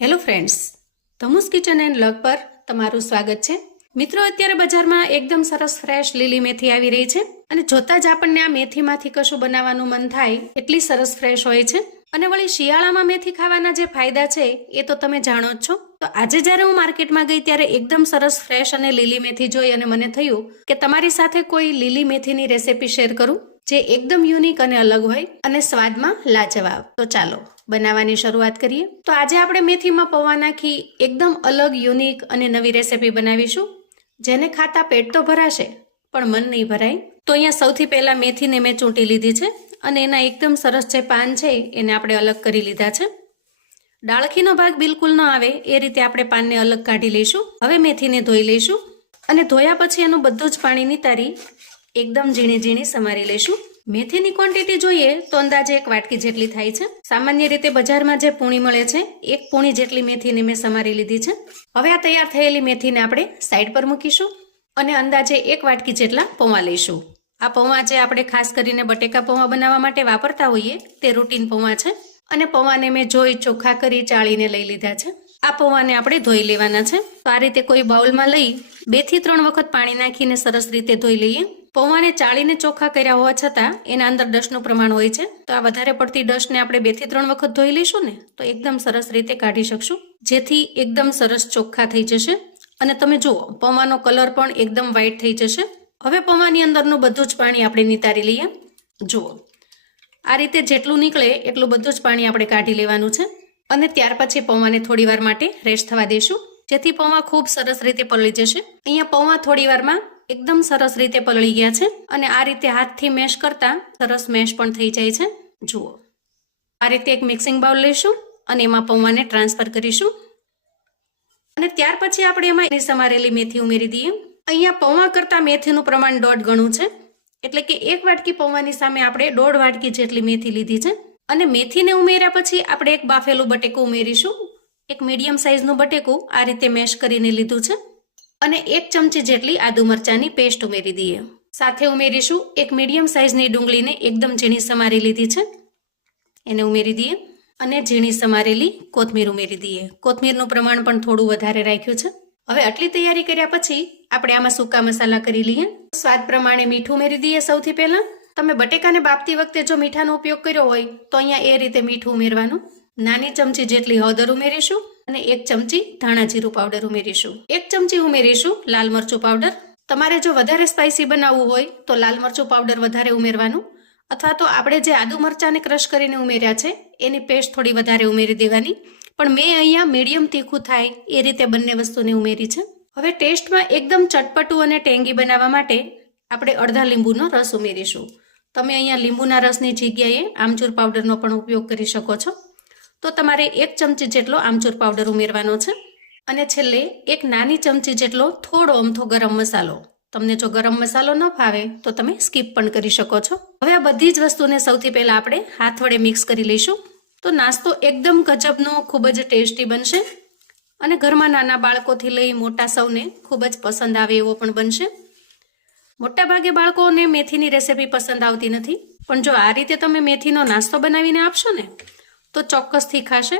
Hello friends, ધમુસ kitchen and લગ પર તમારું સ્વાગત છે. મિત્રો, અત્યારે બજારમાં એકદમ સરસ ફ્રેશ લીલી મેથી આવી રહી છે અને જોતા જ આપણને આ મેથીમાંથી કશું બનાવવાનું મન થાય એટલી સરસ ફ્રેશ હોય છે. અને વળી શિયાળામાં મેથી ખાવાના જે ફાયદા છે એ તો તમે જાણો જ છો. તો આજે જ્યારે હું માર્કેટમાં ગઈ ત્યારે એકદમ સરસ ફ્રેશ અને લીલી મેથી જોઈ અને મને થયું કે તમારી સાથે કોઈ લીલી મેથીની રેસિપી શેર કરું જે એકદમ યુનિક અને અલગ હોય અને સ્વાદમાં લાજવાબ. તો ચાલો બનાવવાની શરૂઆત કરીએ. તો આજે આપણે મેથીમાં પૌવા નાખી એકદમ અલગ, યુનિક અને નવી રેસિપી બનાવીશું, જેને ખાતા પેટ તો ભરાશે પણ મન નહીં ભરાય. તો અહીંયા સૌથી પહેલા મેથીને મેં ચૂંટી લીધી છે અને એના એકદમ સરસ જે પાન છે એને આપણે અલગ કરી લીધા છે. ડાળખીનો ભાગ બિલકુલ ન આવે એ રીતે આપણે પાનને અલગ કાઢી લઈશું. હવે મેથીને ધોઈ લઈશું અને ધોયા પછી એનું બધું જ પાણી નિતારી એકદમ ઝીણી ઝીણી સમારી લઈશું. મેથીની ક્વોન્ટિટી જોઈએ તો અંદાજે 1 વાટકી જેટલી થાય છે. સામાન્ય રીતે બજારમાં જે પૂણી મળે છે 1 પૂણી જેટલી મેથીને મેં સમારી લીધી છે. હવે આ તૈયાર થયેલી મેથીને આપણે સાઈડ પર મૂકીશું અને અંદાજે 1 વાટકી જેટલા પૌવા લઈશું. આ પૌવા જે આપણે ખાસ કરીને બટેકા પૌવા બનાવવા માટે વાપરતા હોઈએ તે રૂટીન પૌવા છે અને પૌવાને મેં જોઈ ચોખ્ખા કરી ચાળીને લઈ લીધા છે. આ પૌવાને આપણે ધોઈ લેવાના છે. તો આ રીતે કોઈ બાઉલમાં લઈ 2 થી 3 વખત પાણી નાખીને સરસ રીતે ધોઈ લઈએ. પૌવાને ચાળીને ચોખ્ખા કર્યા હોવા છતાં એના અંદર ડસ્ટનું પ્રમાણ હોય છે, તો આ વધારે પડતી ડસ્ટને આપણે 2 થી 3 વખત ધોઈ લઈશું ને તો એકદમ સરસ રીતે કાઢી શકશું, જેથી એકદમ સરસ ચોખ્ખા થઈ જશે. અને તમે જુઓ, પૌવાનો કલર પણ એકદમ વ્હાઈટ થઈ જશે. હવે પૌવાની અંદરનું બધું જ પાણી આપણે નિતારી લઈએ. જુઓ, આ રીતે જેટલું નીકળે એટલું બધું જ પાણી આપણે કાઢી લેવાનું છે અને ત્યાર પછી પૌવાને થોડી વાર માટે રેસ્ટ થવા દઈશું, જેથી પૌવા ખૂબ સરસ રીતે પલળી જશે. અહીંયા પૌવા થોડી વારમાં એકદમ સરસ રીતે પલળી ગયા છે અને આ રીતે હાથથી મેશ કરતા સરસ મેશ પણ થઈ જાય છે. જુઓ, આ રીતે એક મિક્સિંગ બાઉલ લઈશું અને એમાં પૌવાને ટ્રાન્સફર કરીશું અને ત્યાર પછી આપણે એમાં સમારેલી મેથી ઉમેરી દઈએ. અહીંયા પૌવા કરતાં મેથીનું પ્રમાણ 1.5 ગણું છે, એટલે કે 1 વાટકી પૌવાની સામે આપણે 1.5 વાટકી જેટલી મેથી લીધી છે. અને મેથીને ઉમેર્યા પછી આપણે એક બાફેલું બટેકું ઉમેરીશું. એક મીડિયમ સાઇઝનું બટેકું આ રીતે મેશ કરીને લીધું છે અને 1 ચમચી જેટલી આદુ મરચાંની પેસ્ટ ઉમેરી દઈએ. સાથે ઉમેરીશું એક મીડિયમ સાઇઝની ડુંગળીને એકદમ ઝીણી સમારી લીધી છે, એને ઉમેરી દઈએ અને ઝીણી સમારેલી કોથમીર ઉમેરી દઈએ. કોથમીરનું પ્રમાણ પણ થોડું વધારે રાખ્યું છે. હવે આટલી તૈયારી કર્યા પછી આપણે આમાં સૂકા મસાલા કરી લઈએ. સ્વાદ પ્રમાણે મીઠું ઉમેરી દઈએ. સૌથી પહેલા તમે બટેકાને બાફતી વખતે જો મીઠાનો ઉપયોગ કર્યો હોય તો અહીંયા એ રીતે મીઠું ઉમેરવાનું. નાની ચમચી જેટલી હળદર ઉમેરીશું અને 1 ચમચી ધાણા જીરું પાવડર ઉમેરીશું. 1 ચમચી ઉમેરીશું લાલ મરચું પાવડર. તમારે જો વધારે સ્પાઇસી બનાવવું હોય તો લાલ મરચું પાવડર વધારે ઉમેરવાનું, અથવા તો આપણે જે આદુ મરચાંને ક્રશ કરીને ઉમેર્યા છે એની પેસ્ટ થોડી વધારે ઉમેરી દેવાની. પણ મેં અહીંયા મીડિયમ તીખું થાય એ રીતે બંને વસ્તુને ઉમેરી છે. હવે ટેસ્ટમાં એકદમ ચટપટું અને ટેંગી બનાવવા માટે આપણે અડધા લીંબુનો રસ ઉમેરીશું. તમે અહીંયા લીંબુના રસની જગ્યાએ આમચૂર પાવડરનો પણ ઉપયોગ કરી શકો છો. તો તમારે 1 ચમચી જેટલો આમચૂર પાવડર ઉમેરવાનો છે અને છેલ્લે 1 નાની ચમચી જેટલો થોડો અમથો ગરમ મસાલો. તમને જો ગરમ મસાલો ન ફાવે તો તમે સ્કીપ પણ કરી શકો છો. હવે આ બધી જ વસ્તુને સૌથી પહેલા આપણે હાથ વડે મિક્સ કરી લઈશું. તો નાસ્તો એકદમ ગજબનો, ખૂબ જ ટેસ્ટી બનશે અને ઘરમાં નાના બાળકોથી લઈ મોટા સૌને ખૂબ જ પસંદ આવે એવો પણ બનશે. મોટા ભાગે બાળકોને મેથીની રેસિપી પસંદ આવતી નથી, પણ જો આ રીતે તમે મેથીનો નાસ્તો બનાવીને આપશો ને તો ચોક્કસથી ખાશે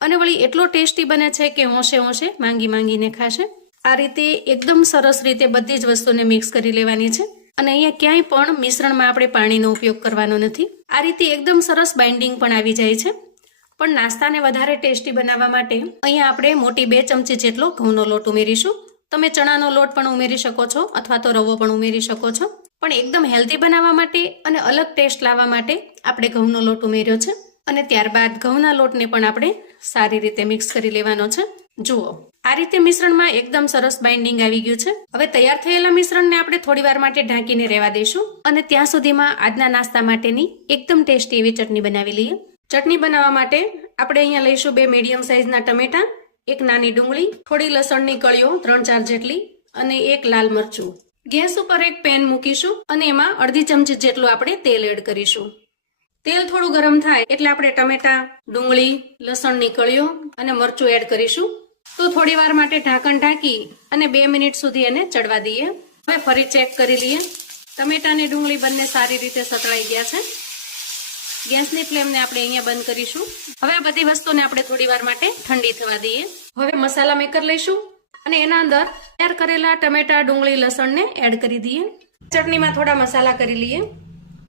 અને વળી એટલો ટેસ્ટી બને છે કે હોંશે હોંશે માંગીને ખાશે. આ રીતે એકદમ સરસ રીતે બધી જ વસ્તુને મિક્સ કરી લેવાની છે અને અહીંયા ક્યાંય પણ મિશ્રણમાં આપણે પાણીનો ઉપયોગ કરવાનો નથી. આ રીતે એકદમ સરસ બાઇન્ડિંગ પણ આવી જાય છે. પણ નાસ્તાને વધારે ટેસ્ટી બનાવવા માટે અહીંયા આપણે મોટી 2 ચમચી જેટલો ઘઉંનો લોટ ઉમેરીશું. તમે ચણાનો લોટ પણ ઉમેરી શકો છો અથવા તો રવો પણ ઉમેરી શકો છો, પણ એકદમ હેલ્ધી બનાવવા માટે અને અલગ ટેસ્ટ લાવવા માટે આપણે ઘઉંનો લોટ ઉમેર્યો છે. અને ત્યારબાદ ઘઉંના લોટને પણ આપણે સારી રીતે મિક્સ કરી લેવાનો છે. જુઓ, આ રીતે મિશ્રણમાં એકદમ સરસ બાઇન્ડિંગ આવી ગયું છે. હવે તૈયાર થયેલા મિશ્રણને આપણે થોડી વાર માટે ઢાંકીને રહેવા દઈશું અને ત્યાં સુધીમાં આજના નાસ્તા માટેની એકદમ ટેસ્ટી એવી ચટણી બનાવી લઈએ. ચટણી બનાવવા માટે આપણે અહીંયા લઈશું 2 મીડિયમ સાઇઝના ટમેટા, 1 નાની ડુંગળી, થોડી લસણની કળીઓ 3-4 જેટલી અને 1 લાલ મરચું. ગેસ ઉપર એક પેન મૂકીશું અને એમાં અડધી ચમચી જેટલું આપણે તેલ એડ કરીશું. તેલ થોડું ગરમ થાય એટલે આપણે ટમેટા, ડુંગળી, લસણની કળીઓ અને મરચું એડ કરીશું. તો થોડી વાર માટે ઢાંકણ ઢાંકી અને 2 મિનિટ સુધી એને ચડવા દઈએ. હવે ફરી ચેક કરી લઈએ. ટમેટા અને ડુંગળી બંને સારી રીતે સતળાઈ ગયા છે. ગેસની ફ્લેમને આપણે અહીંયા બંધ કરીશું. હવે આ બધી વસ્તુને આપણે થોડી વાર માટે ઠંડી થવા દઈએ. હવે મસાલા મેકર લઈશું અને એના અંદર તૈયાર કરેલા ટમેટા, ડુંગળી, લસણને એડ કરી દઈએ. ચટણીમાં થોડા મસાલા કરી લઈએ.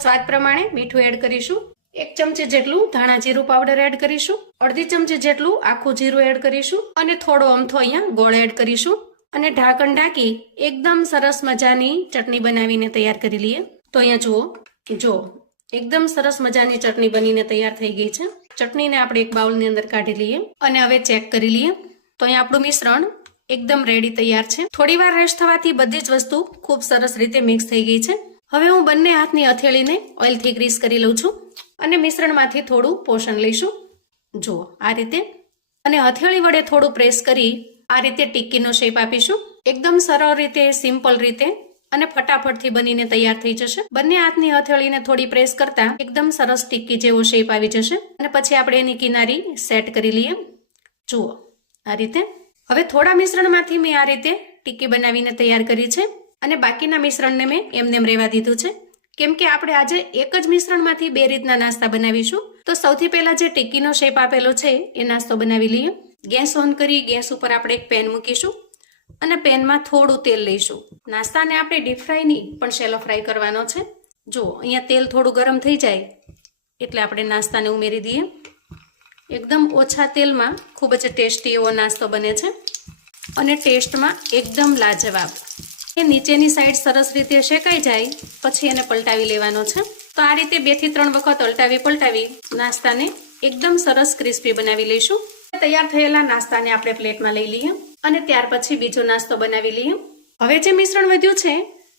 સ્વાદ પ્રમાણે મીઠું એડ કરીશું. 1 ચમચી જેટલું ધાણા જીરું પાવડર એડ કરીશું. અડધી ચમચી જેટલું આખું જીરું એડ કરીશું અને થોડો અમથો અહીંયા ગોળ એડ કરીશું અને ઢાંકણ ઢાંકી એકદમ સરસ મજાની ચટણી બનાવીને તૈયાર કરી લઈએ. તો અહીંયા જુઓ એકદમ સરસ મજાની ચટણી બનીને તૈયાર થઈ ગઈ છે. ચટણીને આપણે એક બાઉલની અંદર કાઢી લઈએ અને હવે ચેક કરી લઈએ. તો અહીંયા આપણું મિશ્રણ એકદમ રેડી તૈયાર છે. થોડી વાર રેસ્ટ થવાથી બધી જ વસ્તુ ખૂબ સરસ રીતે મિક્સ થઈ ગઈ છે. હવે હું બંને હાથની હથેળીને ઓઇલથી ગ્રીસ કરી લઉં છું અને મિશ્રણમાંથી થોડું પોષણ લઈશું. જુઓ આ રીતે અને હથેળી વડે થોડું પ્રેસ કરી આ રીતે ટિક્કીનો શેપ આપીશું. એકદમ સરળ રીતે, સિમ્પલ રીતે અને ફટાફટથી બનીને તૈયાર થઈ જશે. બંને હાથની હથેળીને થોડી પ્રેસ કરતા એકદમ સરસ ટિક્કી જેવો શેપ આવી જશે અને પછી આપણે એની કિનારી સેટ કરી લઈએ. જુઓ આ રીતે. હવે થોડા મિશ્રણમાંથી મેં આ રીતે ટિક્કી બનાવીને તૈયાર કરી છે અને બાકીના મિશ્રણને મેં એમનેમ રહેવા દીધું છે, કેમ કે આપણે આજે એક જ મિશ્રણમાંથી 2 રીતના નાસ્તા બનાવીશું. તો સૌથી પહેલા જે ટિક્કીનો શેપ આપેલો છે એ નાસ્તો બનાવી લઈએ. ગેસ ઓન કરી ગેસ ઉપર આપણે એક પેન મૂકીશું અને પેનમાં થોડું તેલ લઈશું. નાસ્તાને આપણે ડીપ ફ્રાય નહીં પણ શેલો ફ્રાય કરવાનો છે. જુઓ અહીંયા તેલ થોડું ગરમ થઈ જાય એટલે આપણે નાસ્તાને ઉમેરી દઈએ. એકદમ ઓછા તેલમાં ખૂબ જ ટેસ્ટી એવો નાસ્તો બને છે અને ટેસ્ટમાં એકદમ લાજવાબ. એ નીચેની સાઈડ સરસ રીતે શેકાઈ જાય પછી એને પલટાવી લેવાનો છે. તો આ રીતે 2 થી 3 વખત પલટાવી નાસ્તાને એકદમ સરસ ક્રિસ્પી બનાવી લઈશું. તૈયાર થયેલા નાસ્તાને આપણે પ્લેટમાં લઈ લઈએ અને ત્યાર પછી બીજો નાસ્તો બનાવી લઈએ. હવે જે મિશ્રણ વધ્યું છે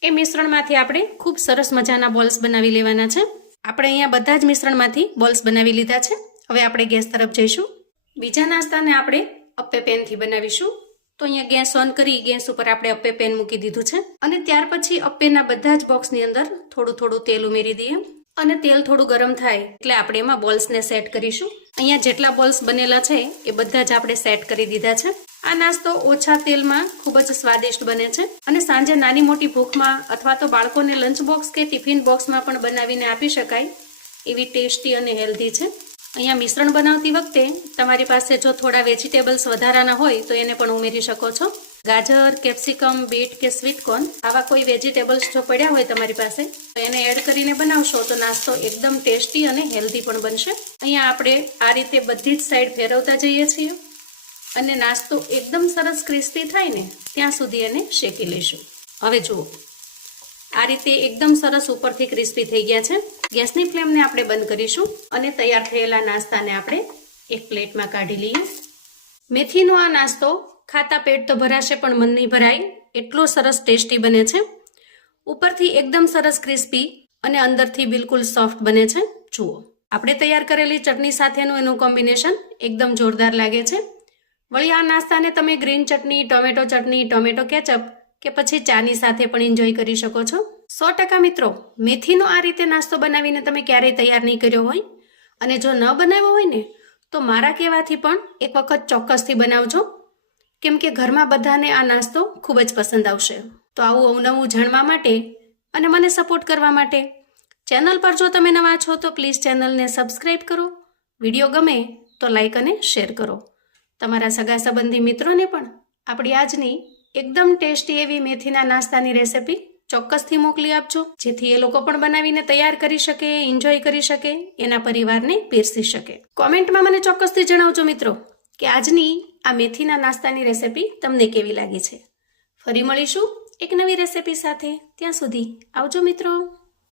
એ મિશ્રણમાંથી આપણે ખૂબ સરસ મજાના બોલ્સ બનાવી લેવાના છે. આપણે અહીંયા બધા જ મિશ્રણમાંથી બોલ્સ બનાવી લીધા છે. હવે આપણે ગેસ તરફ જઈશું. બીજા નાસ્તાને આપણે અપ્પે પેનથી બનાવીશું. તો અહીંયા ગેસ ઓન કરી ગેસ ઉપર આપણે અપ્પે પેન મૂકી દીધું છે અને ત્યાર પછી અપ્પેના બધા જ બોક્સની અંદર થોડું તેલ ઉમેરી દઈએ અને તેલ થોડું ગરમ થાય એટલે આપણે એમાં બોલ્સને સેટ કરીશું. અહીંયા જેટલા બોલ્સ બનેલા છે એ બધા જ આપણે સેટ કરી દીધા છે. આ નાસ્તો ઓછા તેલમાં ખૂબ જ સ્વાદિષ્ટ બને છે અને સાંજે નાની મોટી ભૂખમાં અથવા તો બાળકોને લંચ બોક્સ કે ટિફિન બોક્સમાં પણ બનાવીને આપી શકાય એવી ટેસ્ટી અને હેલ્ધી છે. અહીંયા મિશ્રણ બનાવતી વખતે તમારી પાસે જો થોડા વેજીટેબલ્સ વધારાના હોય તો એને પણ ઉમેરી શકો છો. ગાજર, કેપ્સિકમ, બીટ કે સ્વીટ કોર્ન આવા કોઈ વેજીટેબલ્સ જો પડ્યા હોય તમારી પાસે તો એને એડ કરીને બનાવશો તો નાસ્તો એકદમ ટેસ્ટી અને હેલ્ધી પણ બનશે. અહીંયા આપણે આ રીતે બધી જ સાઈડ ફેરવતા જઈએ છીએ અને નાસ્તો એકદમ સરસ ક્રિસ્પી થાય ને ત્યાં સુધી એને શેકી લઈશું. હવે જુઓ આ રીતે એકદમ સરસ ઉપરથી ક્રિસ્પી થઈ ગયા છે. ગેસની ફ્લેમને આપણે બંધ કરીશું અને તૈયાર થયેલા નાસ્તાને આપણે એક પ્લેટમાં કાઢી લઈએ. મેથીનો આ નાસ્તો ખાતા પેટ તો ભરાશે પણ મન નહીં ભરાય એટલો સરસ ટેસ્ટી બને છે. ઉપરથી એકદમ સરસ ક્રિસ્પી અને અંદરથી બિલકુલ સોફ્ટ બને છે. જુઓ આપણે તૈયાર કરેલી ચટણી સાથેનું એનું કોમ્બિનેશન એકદમ જોરદાર લાગે છે. વળી આ નાસ્તાને તમે ગ્રીન ચટણી, ટોમેટો કેચઅપ કે પછી ચાની સાથે પણ એન્જોય કરી શકો છો. 100% મિત્રો, મેથીનો આ રીતે નાસ્તો બનાવીને તમે ક્યારેય તૈયાર નહીં કર્યો હોય અને જો ન બનાવ્યો હોય ને તો મારા કહેવાથી પણ એક વખત ચોક્કસથી બનાવજો, કેમ કે ઘરમાં બધાને આ નાસ્તો ખૂબ જ પસંદ આવશે. તો આવું અવનવું જાણવા માટે અને મને સપોર્ટ કરવા માટે ચેનલ પર જો તમે નવા છો તો પ્લીઝ ચેનલને સબસ્ક્રાઈબ કરો. વિડીયો ગમે તો લાઈક અને શેર કરો. તમારા સગા સંબંધી મિત્રોને પણ આપણી આજની એકદમ ટેસ્ટી એવી મેથીના નાસ્તાની રેસિપી ચોક્કસથી મોકલી આપજો, જેથી એ લોકો પણ બનાવીને તૈયાર કરી શકે, એન્જોય કરી શકે, એના પરિવારને પીરસી શકે. કોમેન્ટમાં મને ચોક્કસથી જણાવજો મિત્રો કે આજની આ મેથીના નાસ્તાની રેસિપી તમને કેવી લાગી છે. ફરી મળીશું એક નવી રેસિપી સાથે. ત્યાં સુધી આવજો મિત્રો.